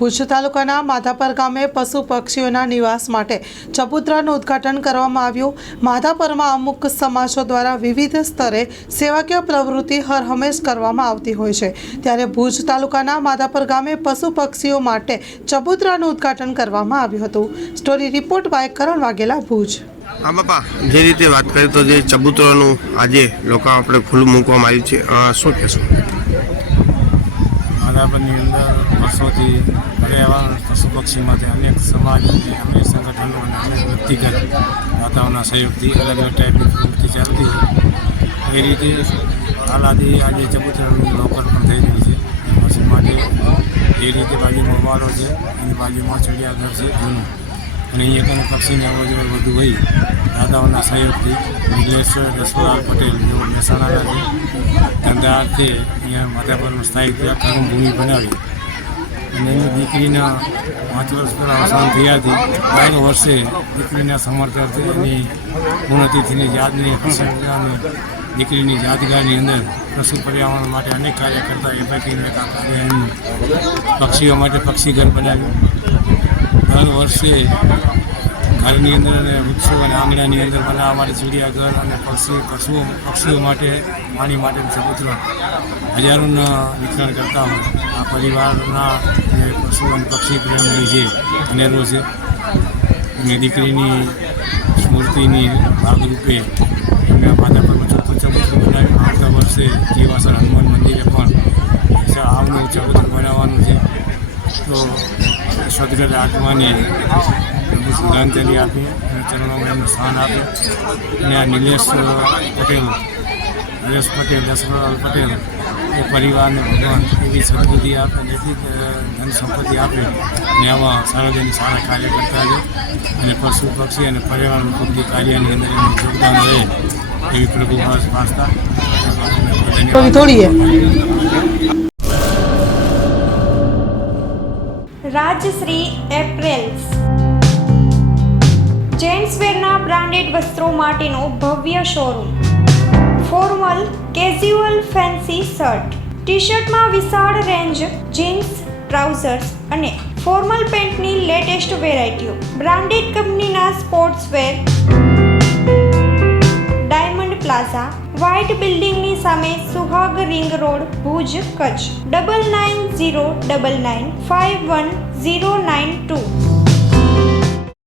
ભુજ તાલુકાના માધાપર ગામે પશુ પક્ષીઓના નિવાસ માટે ચબૂતરાનું ઉદ્ઘાટન કરવામાં આવ્યું। માધાપરમાં અમુક સમાજો દ્વારા વિવિધ સ્તરે સેવાકીય પ્રવૃત્તિ હરહંમેશ કરવામાં આવતી હોય છે, ત્યારે ભુજ તાલુકાના માધાપર ગામે પશુ પક્ષીઓ માટે ચબૂતરાનું ઉદ્ઘાટન કરવામાં આવ્યું હતું। સ્ટોરી રિપોર્ટ બાય કરણ વાઘેલા, ભુજ। हाँ बापा, जे रीते बात करें तो जे चबूतराનું આજે લોકો આપણે ખુલ્લું મૂકવામાં આવ્યું છે, શું કહેશો? માધાપરની અંદર વર્ષોથી પર્યાવરણ પશુ પક્ષી માટે અનેક સમાજ અને અનેક સંગઠનો અને અનેક વ્યક્તિગત દાતાઓના સહયોગથી અલગ અલગ ટાઈપની પ્રવૃત્તિ ચાલતી હોય એ રીતે હાલાથી આજે ચબૂતરાનું લોકર પણ થઈ રહ્યું છે પશુ માટે। એ રીતે બાજુમાં માળો છે અને બાજુમાં ચડિયાઘર છે જૂનું, અને અહીંયા કંઈ પક્ષીને અવરજવર વધુ હોય દાદાઓના સહયોગથી નિલેશ્વર રસોલાલ પટેલ જેઓ મહેસાણાના છે, ધંધાર્થે અહીંયા માધાપરમાં સ્થાયી કર્મભૂમિ બનાવી અને એની દીકરીના 5 વર્ષ પર અવસાન થયાથી દર વર્ષે દીકરીના સમર્થાર્થે એની પૂર્ણતિથિની યાદની પ્રસંગ અને દીકરીની યાદગારની અંદર પશુ પર્યાવરણ માટે અનેક કાર્ય કરતા એ પૈકીનું એક આ કાર્ય એનું પક્ષીઓ માટે પક્ષી ઘર બનાવ્યું। દર વર્ષે ઘરની અંદર અને વૃક્ષો અને આંગણાની અંદર બનાવવા માટે ચિડિયાઘર અને પક્ષીઓ માટે પાણી માટે ચબૂતરા હજારોના વિતરણ કરતા હોય આ પરિવારના જે પશુ અને પક્ષી પ્રેમની છે અનેરો છે, અને દીકરીની સ્મૃતિની ભાગરૂપે એમને માધાપરમાં ચોખ્ખું ચબૂતરું બનાવ્યું। આવતા વર્ષે જીવાસર હનુમાન મંદિરે પણ આવનું ચબૂતરું બનાવવાનું છે, તો સદગત આત્માને શ્રદ્ધાંજલિ આપી અને ચરણોમાં એમનું સ્થાન આપે અને આ નિલેશ પટેલ, હરેશ પટેલ, દશરથલાલ પટેલ એ પરિવારને ભગવાન એવી સદબુદ્ધિ આપે અને એટલી ધન સંપત્તિ આપે અને આવા સાર્વજનિક સારા કાર્ય કરતા છે અને પશુ પક્ષી અને પર્યાવરણ મુક્તિ કાર્યની અંદર એનું યોગદાન રહે એવી પ્રભુ વાસ્તા રાજશ્રી એપ્રેલ્સ જેન્ટ્સવેરના બ્રાન્ડેડ વસ્ત્રો માટેનો ભવ્ય showroom. Formal, casual, fancy shirt, T શર્ટમાં વિશાળ રેન્જ, જીન્સ, ટ્રાઉઝર્સ અને ફોર્મલ પેન્ટની લેટેસ્ટ વેરાયટીઓ, બ્રાન્ડેડ કંપનીના સ્પોર્ટ્સવેર। ડાયમંડ પ્લાઝા, વ્હાઇટ બિલ્ડિંગની સામે, સુહાગ રિંગ રોડ, ભુજ, કચ્છ। 9909951092।